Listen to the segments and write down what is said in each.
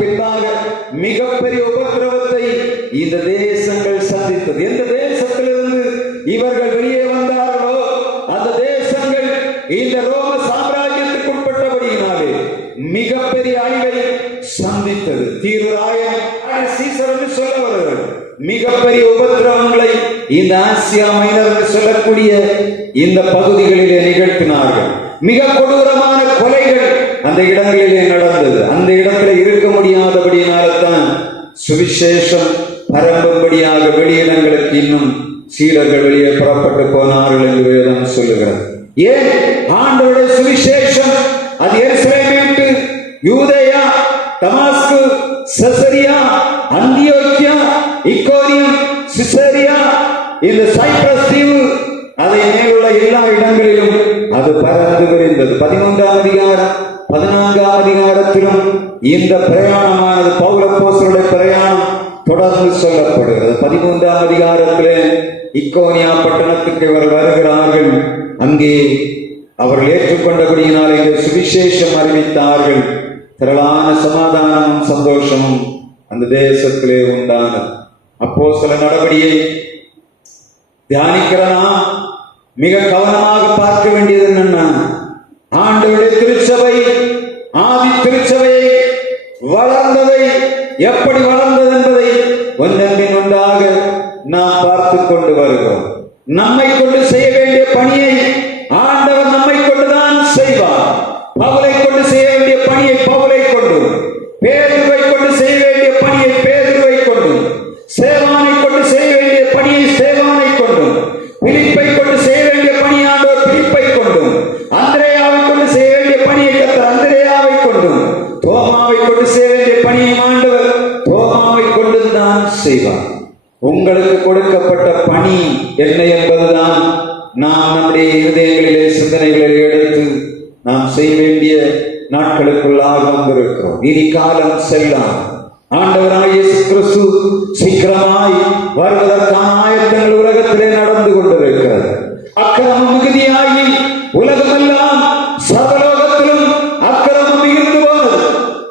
பின்பாக மிகப்பெரிய உபத்திரவத்தை இந்த தேசங்கள் சந்தித்தது. எந்த தேசத்திலிருந்து இவர்கள் வெளியே வந்தார்களோ அந்த தேசங்கள் இந்த ரோம சாம்ராஜ்யத்துக்கு உட்பட்டபடியினாலே மிகப்பெரிய அழிவை சந்தித்தது. தீர்வராயன் சீசர் என்று சொல்லவர்கள் மிகப்பெரிய உபத்திரவங்களை இந்த ஆசியா மைனர் என்று சொல்லக்கூடிய இந்த பகுதிகளிலே நிகழ்த்தினார்கள். மிக கொடூரமான கொலைகள் அந்த இடங்களிலே நடந்தது. அந்த இடத்துல இருக்க முடியாதபடியினால்தான் சுவிசேஷம் பரம்பும்படியாக வெளியிடங்களுக்கு இன்னும் சீடர்கள் வெளியே புறப்பட்டு போனார்கள் என்று வேதம் சொல்லுகிறது. ஏன்? ஆண்டவருடைய சுவிசேஷம் அது எருசலேமை விட்டு யூதேயா, தமாஸ்கு, செசரியா, அந்தியோக்கியா, இக்கோனியம், சிசேரியா, இந்த சைப்ரஸ் தீவு, அதை மேலுள்ள எல்லா இடங்களிலும் அது பறந்து விரிந்தது. 13ஆம் அதிகாரம் 14ஆம் அதிகாரத்திலும் இந்த பிரயாணமானது பவுல் அப்போஸ்தலருடைய பிரயாணம் தொடர்ந்து சொல்லப்படுகிறது. 13ஆம் அதிகாரத்திலே இக்கோனியா பட்டணத்துக்கு இவர்கள் வருகிறார்கள். அங்கே அவர்கள் ஏற்றுக்கொண்டபடியினால் இந்த சுவிசேஷம் அறிவித்தார்கள். திரளான சமாதானமும் சந்தோஷமும் அந்த தேசத்திலே உண்டானது. அப்போஸ்தல நடவடியை தியானிக்கிறனா மிக கவனமாக பார்க்க வேண்டியது என்னன்னா, ஆண்டவருடைய திருச்சபை, ஆதி திருச்சபையை வளர்ந்ததை, எப்படி வளர்ந்தது என்பதை ஒன்றன்பின் ஒன்றாக நாம் பார்த்து கொண்டு வருகிறோம். நம்மை கொண்டு செய்ய வேண்டிய பணியை ஆண்டவர் நம்மை கொண்டுதான் செய்வார். பவுலை கொண்டு செய்ய வேண்டிய பணியை பவுலை கொண்டு, பேதுருவை கொண்டு செய்ய வேண்டிய பணியை பேதுருவை கொண்டு, சேவானை கொண்டு செய்ய வேண்டிய பணியை சேவானை கொண்டு, பிலிப்பை கொண்டு செய்ய வேண்டிய பணி ஆண்டவர் பிலிப்பை கொண்டு, அந்திரேயாவை கொண்டு செய்ய வேண்டிய பணியை கர்த்தர் அந்திரேயாவை கொண்டு, தோமாவை கொண்டு செய்ய வேண்டிய பணியை ஆண்டவர் தோமாவை கொண்டு தான் செய்வார். உங்களுக்கு கொடுக்கப்பட்ட பணி என்ன என்பதுதான் நாம் நம்முடைய இருதயங்களிலே சிந்தனைகளில் எடுத்து நாம் செய்ய வேண்டிய நாட்களுக்குள்ளாக வந்திருக்கிறோம். இனி காலம் செல்லாம். ஆண்டவராகிய இயேசு கிறிஸ்து சீக்கிரமாய் வருவதற்கான ஆயத்தங்கள் உலகத்திலே நடந்து கொண்டிருக்கிறது. அக்கிரமம் மிகுதியாகி உலகமெல்லாம் சர்வலோகத்திலும் அக்கிரமம் மிகுந்து போனது.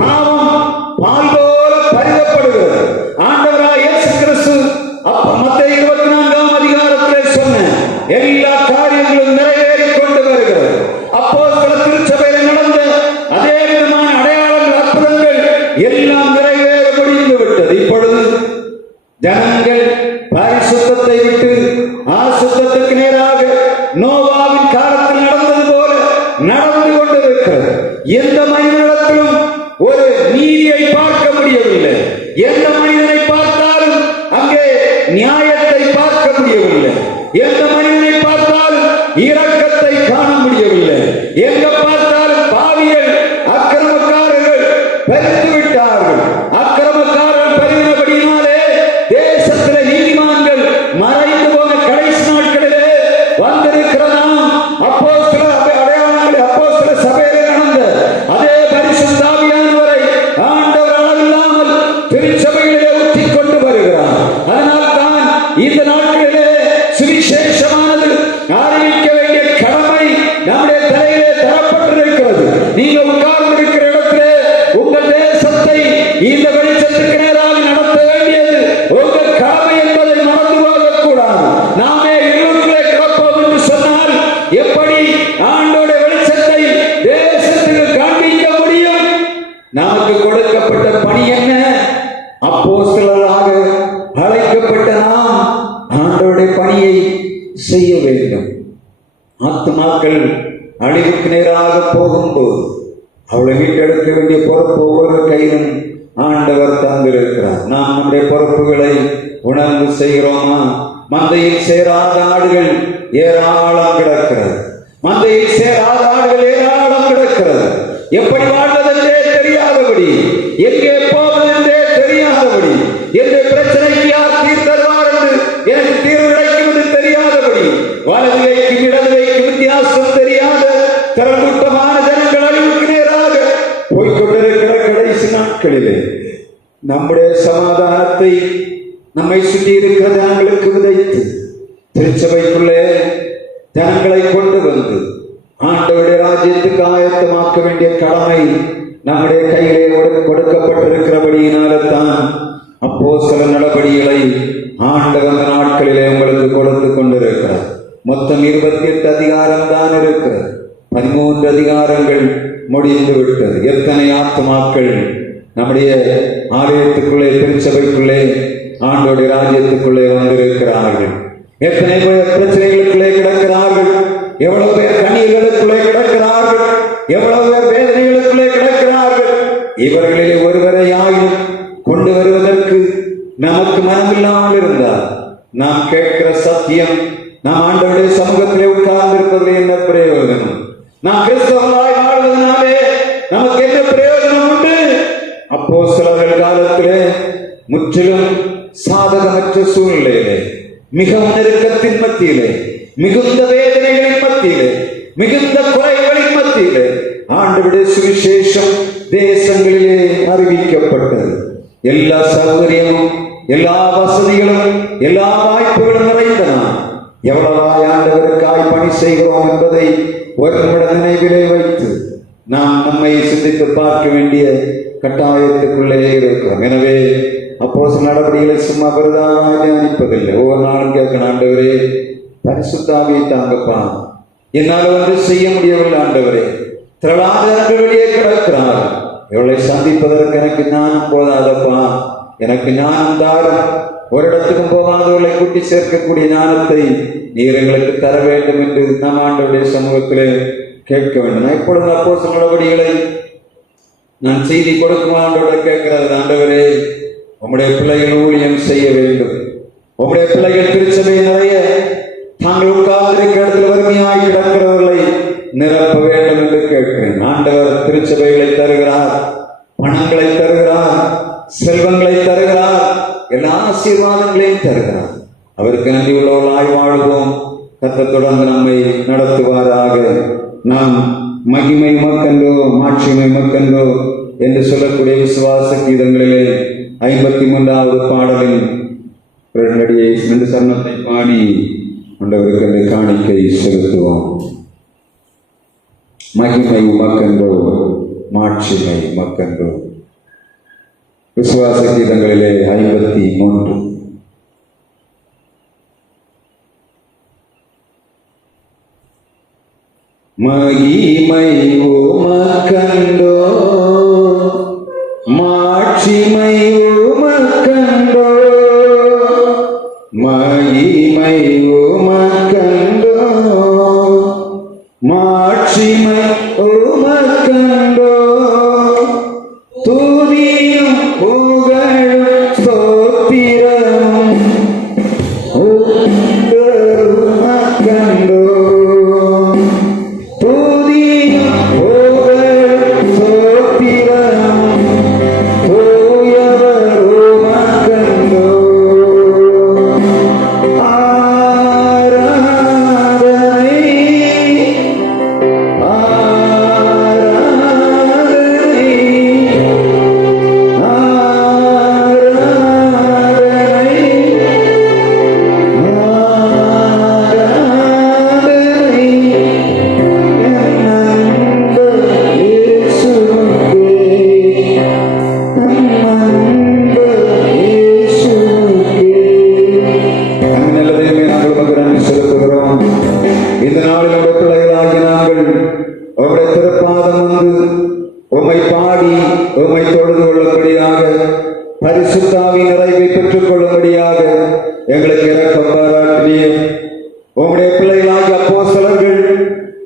பாவம் பால் போல பருகப்படுகிறது. ஆண்டவராகிய இயேசு கிறிஸ்து மத்தேயு 24ஆம் அதிகாரத்திலே சொன்ன எல்லா காரியங்களும் நிறைவேறிக் கொண்டு வருகிறது. அப்போஸ்தல திருச்சபையில நடந்த அதே விதமான அடையாளங்கள், அற்புதங்கள் எல்லாம் நிறைவேற முடிந்து விட்டது. இப்பொழுது ஜனங்கள் பரிசுத்தத்தை விட்டு அசுத்தத்துக்கு நேராக நோவாவின் காலத்தில் நடந்தது போல நடந்து கொண்டிருக்கிறது. எந்த மனிதனிடத்திலும் ஒரு நீதியை பார்க்க முடியவில்லை. எந்த மனிதனை பார்த்தாலும் அங்கே நியாயத்தை பார்க்க முடியவில்லை. எந்த மனிதனை பார்த்தாலும் இரக்கத்தை காண முடியவில்லை. எங்க பார்த்தாலும் பாவிகள், அக்கிரமக்காரர்கள் பெருத்து விட்டார்கள். அக்கிரமக்காரர்கள் பெருகினபடியினாலே தேசத்திலே நீதிமான்கள் மறைந்து போன கடைசி நாட்களிலே வந்திருக்கிறதாம். அப்போஸ்தல அடையாளங்கள் அப்போஸ்தல சபையிலே நடந்த அதே பரிசுத்த ஆவியானவரை ஆண்டவர் அளவில்லாமல் திருச்சபையிலே ஊற்றிக் கொண்டு வருகிறார். அதனால் தான் இந்த நாட்களிலே சுவிசேஷமானது அறிவிக்க வேண்டிய கடமை நம்முடைய தலையிலே தரப்பட்டிருக்கிறது. நீங்க உட்கார்ந்து இருக்கிற இடத்திலே உங்கள் தேசத்தை இந்த வெளிச்சத்துக்கு நேராக நடத்த வேண்டியது உங்கள் கடமை என்பதை மறந்து போகக்கூடாது. நாமே இருளுக்குள்ளே கிடப்போம் என்று சொன்னால் எப்படி ஆண்டோடைய வெளிச்சத்தை தேசத்துக்கு காண்பிக்க முடியும்? நமக்கு கொடுக்கப்பட்ட பணி என்ன? அப்போஸ்தலராக அழைக்கப்பட்ட நாம் ஆண்டோடைய பணியை செய்ய வேண்டும். ஆத்துமாக்கள் அழிவுக்கு நேராக போகும்போது அவளை மீட்டெடுக்க வேண்டிய பொறுப்பு ஒவ்வொரு கையிலும் ஆண்டவர் தந்திருக்கிறார். நாம் நம்முடைய பொறுப்புகளை உணர்ந்து செய்கிறோமா? மந்தையில் சேராத ஆடுகள் ஏராளம் கிடக்கிறது. மந்தையில் சேராத ஆடுகள் ஏராளம் கிடக்கிறது. எப்படி வாழ்வதென்றே தெரியாதபடி, எங்கே போவதென்றே தெரியாதபடி, எந்த பிரச்சனைக்கு யார் தீர்த்தருவார் என்று எனக்கு தீர்வு கிடைக்கும் என்று தெரியாதபடி, வலது கைக்கும் இடது கைக்கும் வித்தியாசம் தெரியாத திரள்கூட்டமான ஜனங்கள் அழிவுக்கு நேராக போய்கொண்டிருக்கிற கடைசி நாட்களிலே நம்முடைய சமாதானத்தை நம்மை சுற்றி இருக்கிற ஜனங்களுக்கு விதைத்து திருச்சபைக்குள்ளே ஜனங்களை கொண்டு வந்து ஆண்டவருடைய ராஜ்யத்துக்கு ஆயத்தமாக்க வேண்டிய கடமை நம்முடைய கையிலே கொடுக்கப்பட்டிருக்கிறபடியினால்தான் அப்போஸ்தலர் நடபடிகளை ஆண்டவர் அந்த நாட்களிலே உங்களுக்கு கொடுத்து கொண்டிருக்கிறார். மொத்தம் 28 அதிகாரம் தான் இருக்கிறது. 13 அதிகாரங்கள் முடிந்து விட்டது. எத்தனை ஆத்மாக்கள் நம்முடைய ஆலயத்துக்குள்ளே, திருச்சபைக்குள்ளே, ஆண்டோடைய ராஜ்யத்துக்குள்ளே வந்திருக்கிறார்கள். எத்தனை பேர் பிரச்சனைகளுக்குள்ளே கிடக்கிறார்கள், எவ்வளவு பேர் கண்ணீர்களுக்குள்ளே கிடக்கிறார்கள், எவ்வளவு பேர் வேதனைகளுக்குள்ளே கிடக்கிறார்கள். இவர்களிலே ஒருவரையாயும் கொண்டு வருவதற்கு நமக்கு மனமில்லாமல் இருந்தால் நாம் கேட்கிற சத்தியம், நாம் ஆண்டவருடைய சமூகத்திலே உட்கார்ந்து இருப்பதில் என்ன பிரயோஜனம்? நாம் கிறிஸ்தவர்களாய் வாழ்வதனாலே நமக்கு என்ன பிரயோஜனம் உண்டு? அப்போஸ்தலர்கள் காலத்திலே முற்றிலும் சாதகமற்ற சூழ்நிலையிலே, மிகவும் நெருக்கத்தின் மத்தியிலே, மிகுந்த வேதனைகளின் மத்தியிலே, மிகுந்த குறைகளின் மத்தியிலே ஆண்டவருடைய சுவிசேஷம் தேசங்களிலே அறிவிக்கப்பட்டது. எல்லா சௌகரியமும், எல்லா வசதிகளும், எல்லா வாய்ப்புகளும் நிறைந்தன. எவ்வளவாய் ஆண்டவருக்காய் பணி செய்கிறோம் என்பதை ஒரு நிமிட நினைவிலே வைத்து நாம் நம்மை சிந்தித்து பார்க்க வேண்டிய கட்டாயத்துக்குள்ளே இருக்கிறோம். எனவே அப்போஸ்தலர் நடபடிகளை சும்மா பெரிதாக தியானிப்பதில்லை. ஒவ்வொரு நாளும் கேட்கணும், ஆண்டவரே பரிசுத்த ஆவியை தாங்கப்பா, என்னால் ஒன்று செய்ய முடியவில்லை ஆண்டவரே, திரளாத வெளியே கிடக்கிறார், இவளை சந்திப்பதற்கு எனக்கு ஞானம் போதாதப்பா, எனக்கு ஞானம் தாரும், ஒரு இடத்துக்கும் போகாதவர்களை கூட்டி சேர்க்கக்கூடிய ஞானத்தை நீர் எங்களுக்கு தர வேண்டும் என்று நாம் ஆண்டவருடைய சமூகத்திலே கேட்க வேண்டும். இப்பொழுது அப்போஸ்தலர் நடபடிகளை நான் செய்தி கொடுக்கும் ஆண்டோட கேட்கிறது, ஆண்டவரே உம்முடைய பிள்ளைகள் ஊழியம் செய்ய வேண்டும், உம்முடைய பிள்ளைகள் திருச்சபை நிறைய தாங்கள் உட்கார்ந்திருக்கிற இடத்துல வறுமையாய் கிடக்கிறவர்களை நிரப்ப வேண்டும் என்று கேட்கிறேன். ஆண்டவர் திருச்சபைகளை தருகிறார், பணங்களை தருகிறார், செல்வங்களை தருகிறார், எல்லா ஆசீர்வாதங்களையும் தருகிறார். அவருக்கு நன்றி உள்ளவர்களாய் வாழ்வோம். கர்த்தர் தொடர்ந்து நம்மை நடத்துவாராக. நாம் மகிமை மக்கண்டோ மாட்சிமை மக்கண்டோ என்று சொல்லக்கூடிய விசுவாச கீதங்களிலே 53வது பாடலின் 2 சரணத்தை பாடி ஆண்டவருக்கு அந்த காணிக்கை செலுத்துவோம். மகிமை மக்கண்டோ மாட்சிமை மக்கண்டோ. விசுவாச கீதங்களிலே 53. மகிமை உமக்கண்டோ மாட்சிமை உமக்கண்டோ, மகிமை உமக்கண்டோ மாட்சிமை உமக்கண்டோ, துதியும் புகழும் ஸ்தோத்திரமும் உமக்கண்டோ,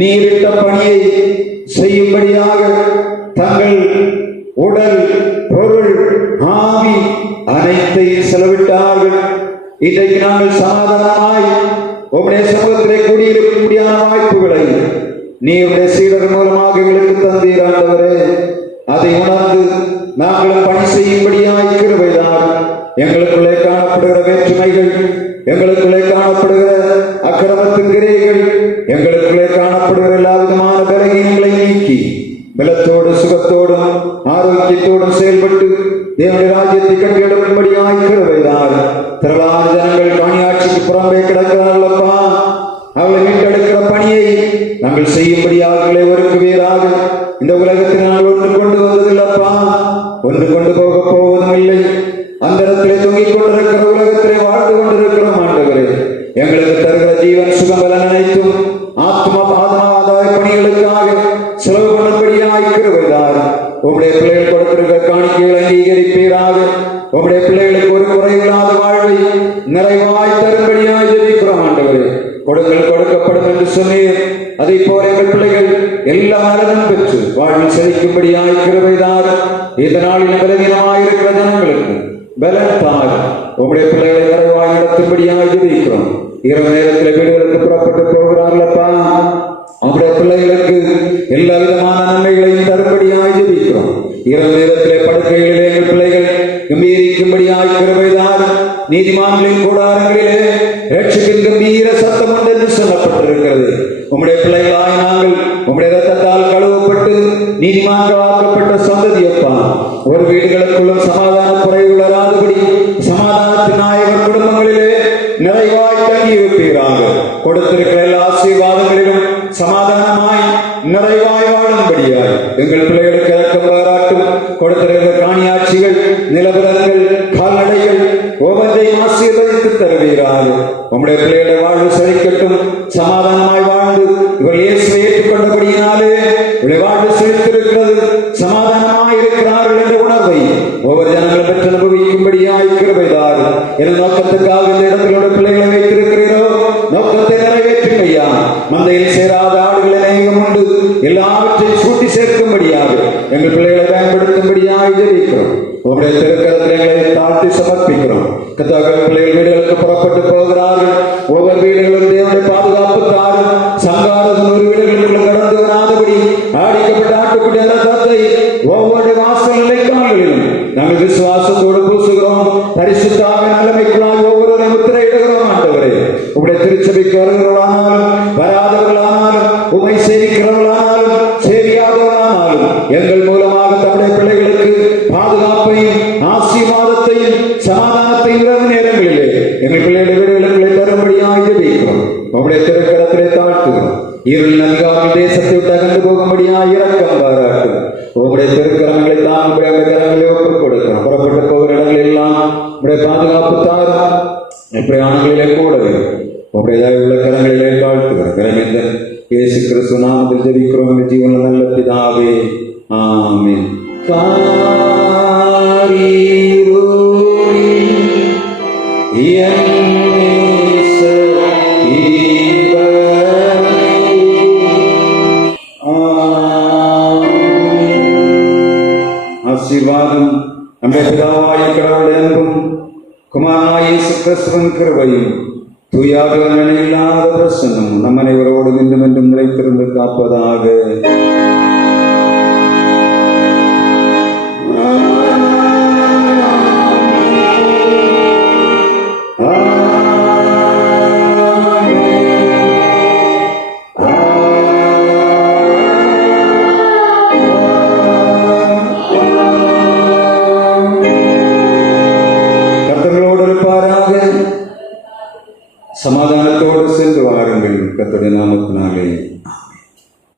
நீரிட்ட பணியை செய்யும்படியாக தங்கள் உடல், பொருள், ஆவி அனைத்தையும் செலவிட்டார்கள். இன்றைக்கு நாங்கள் சமாதானமாய் உம்முடைய சமூகத்திலே கூடியிருக்கக்கூடிய வாய்ப்புகளை நீருடைய சீடர் மூலமாக எங்களுக்கு தந்தீர் ஆண்டவரே. அதை உணர்ந்து நாங்கள் பணி செய்யும்படியாய் கிருபைதான். எங்களுக்குள்ளே காணப்படுகிற வேற்றுமைகள், எங்களுக்குள்ளே காணப்படுகிற அக்கிரமத்தின் கிரைகள், எங்களுக்குள்ளே காணப்படுகிற எல்லா விதமான பலகீனங்களை நீக்கி பலத்தோடு சுகத்தோடும் ஆரோக்கியத்தோடும் செயல்பட்டு தேவனுடைய ராஜ்யத்தை கட்டியெடுக்கும்படியாய் கிருபைதான். திரளான ஜனங்கள் காணியாட்சிக்கு புறம்பே கிடக்கிறார்களப்பா, அவளை மீட்டெடுக்கிற பணியை நாங்கள் செய்யும்படியாக ஒருக்கு வேறாக இந்த உலகத்தில் நாங்கள் ஒன்று கொண்டு வந்தது சோர்ந்து போக போவதும் இல்லை. அந்தரத்திலே தொங்கிக் கொண்டிருக்கிற உலகத்திலே வாழ்ந்து கொண்டிருக்கிறோம் ஆண்டவரே. எங்களுக்கு தருகிற ஜீவன் சுகம் பலன் அனைத்தும் ஆத்ம ஆதாய பணிகளுக்காக செலவு பண்ணும்படியாய் கிருபைதார். உம்முடைய பிள்ளைகள் கொடுத்திருக்கிற காணிக்கைகளை அங்கீகரிப்பீராக. உம்முடைய பிள்ளைகளுக்கு ஒரு குறைவில்லாத வாழ்வை நிறைவாய் தரும்படியாய் ஜெபிக்கிறோம் ஆண்டவரே. கொடுங்கள் கொடுக்கப்படும் என்று சொன்னீர். அதை போல எங்கள் பிள்ளைகள் எல்லா நலனும் பெற்று வாழ்வில் செழிக்கும்படியாய் கிருபைதார். இந்த நாளில் பலவீனமாயிருக்கிற ஜனங்களுக்கு பலன் தார். உம்முடைய பிள்ளைகளை நிறைவாய் நடத்தும்படியாய் ஜெபிக்கிறோம். இரவு நேரத்தில் வீடுகளுக்கு புறப்பட்டு போகிறார்களப்பா, அவருடைய பிள்ளைகளுக்கு எல்லா விதமான நன்மைகளையும் தரும்படியாய் ஜெபிக்கிறோம். இரவு நேரத்திலே படுக்கைகளிலே எங்கள் பிள்ளைகள் கம்பீரிக்கும்படியாய் கிருபைதார். நீதிமான்களின் கூடாரங்களிலே ரட்சிப்பின் கம்பீர சத்தம் உண்டு என்று சொல்லப்பட்டிருக்கிறது. உம்முடைய பிள்ளைகளாய் நாங்கள் உம்முடைய ரத்தத்தால் கழுவப்பட்டு நீதிமான்களாக்கப்பட்ட சந்ததியப்பா, ஒரு வீடுகளுக்குள்ளும் சமாதான குறைவு வராதபடி சமாதானத்தின் நாயகர் குடும்பங்களிலே நிறைவாய் தங்கியிருப்பீராக. கொடுத்திருக்கிற எல்லா ஆசீர்வாதங்களிலும் சமாதானமாய் நிறைவாய் வாழும்படியாய் எங்கள் பிள்ளைகளுக்கு இறக்கம் பாராட்டும். கொடுத்திருக்கிற காணியாட்சிகள், நிலவரங்கள், கால்நடைகள் ஒவ்வொன்றையும் ஆசீர்வதித்து தருவீராக. உம்முடைய பிள்ளைகளை வாழ்வு செழிக்கட்டும். சமாதானமாய் வாழ்ந்து இவர் இயேசுவை ஏற்றுக்கொண்டபடியினாலே வாழ்வு செழித்திருக்கிறது. சமாதானமாய் இருக்கிறார்கள் என்ற உணர்வை ஒவ்வொரு ஜனங்களும் பெற்று அனுபவிக்கும்படியாய் கிருபைதார். என நோக்கத்துக்காக இந்த இடங்களோட பிள்ளைகளை வைத்திருக்கிறீரோ நோக்கத்தை நிறைவேற்றும் ஐயா. மந்தையில் சேராத ஆடுகள் அநேகம் உண்டு. எல்லாவற்றையும் கூட்டி சேர்க்கும்படியாக எங்கள் பிள்ளைகளை பயன்படுத்தும்படியாக ஜெபிக்கிறோம். உங்களுடைய திருக்கரத்தில் எங்களை தாழ்த்தி சமர்ப்பிக்கிறோம். கர்த்தாவே, பிள்ளைகள் வீடுகளுக்கு புறப்பட்டு போகிறார்கள். ஒவ்வொரு வீடுகளும் தேவனுடைய பாதுகாப்பு தாரும். சங்காரத்தின் ஒரு வீடுகளுக்குள்ள கடந்து வராதபடி ஆடிக்கப்பட்ட ஆட்டுக்குட்டி ரத்தத்தை ஒவ்வொரு வாசல் நிலைக்கால்களிலும் நாங்கள் விசுவாசத்தோடு பூசுகிறோம். பரிசுத்தாவின் நிலைமைக்குள்ளாக ஒவ்வொருவரை முத்திரையிடுகிறோம் ஆண்டவரே. உங்களுடைய திருச்சபைக்கு வருகிறவர்களானாலும் வராதவர்களானாலும் உமை சேவிக்கிறவர்களானாலும் சேவியாதவர்களானாலும் எங்கள் மூலமாக தம்முடைய பிள்ளைகளுக்கு பாதுகாப்பையும் ஆசீர்வாதத்தையும் சமாதானத்தையும் இரவு நேரங்களிலே எங்கள் பிள்ளைகளுடைய வீடுகளை தரும்படியாக ஜெபிக்கிறோம். உங்களுடைய திருக்கரத்திலே தாழ்த்துகிறோம். இருள் நல்காமல் தேசத்தை விட்டு அகன்று போகும்படியாக இரக்கம் பாராட்டும். உங்களுடைய திருக்கரங்களை தாங்கும்படி அந்த கரங்களை ஒப்புக் கொடுக்கிறோம். புறப்பட்டு போகிற இடங்கள் எல்லாம் உங்களுடைய பாதுகாப்பு தாரும். பிரயாணங்களிலே கூடவே உங்களுடைய உள்ள கரங்களிலே தாழ்த்துகிறோம். கரமேந்தன் இயேசு கிறிஸ்து நாமத்தில் ஜெபிக்கிறோம். ஜீவன நல்ல பிதாவே, ஆமென். ஆசீர்வாதம் நம்முடைய பிதாவாகிய கடவுளுடைய அன்பும் குமாரனாகிய இயேசு கிறிஸ்துவின் கிருபையும் தூயாவின் இல்லாத பிரசன்னம் நம் அனைவரோடு இன்றும் என்றும் நிலைத்திருந்து காப்பதாக. சமாதானத்தோடு சென்று வாருங்கள். கர்த்தருடைய நாமத்தினாலே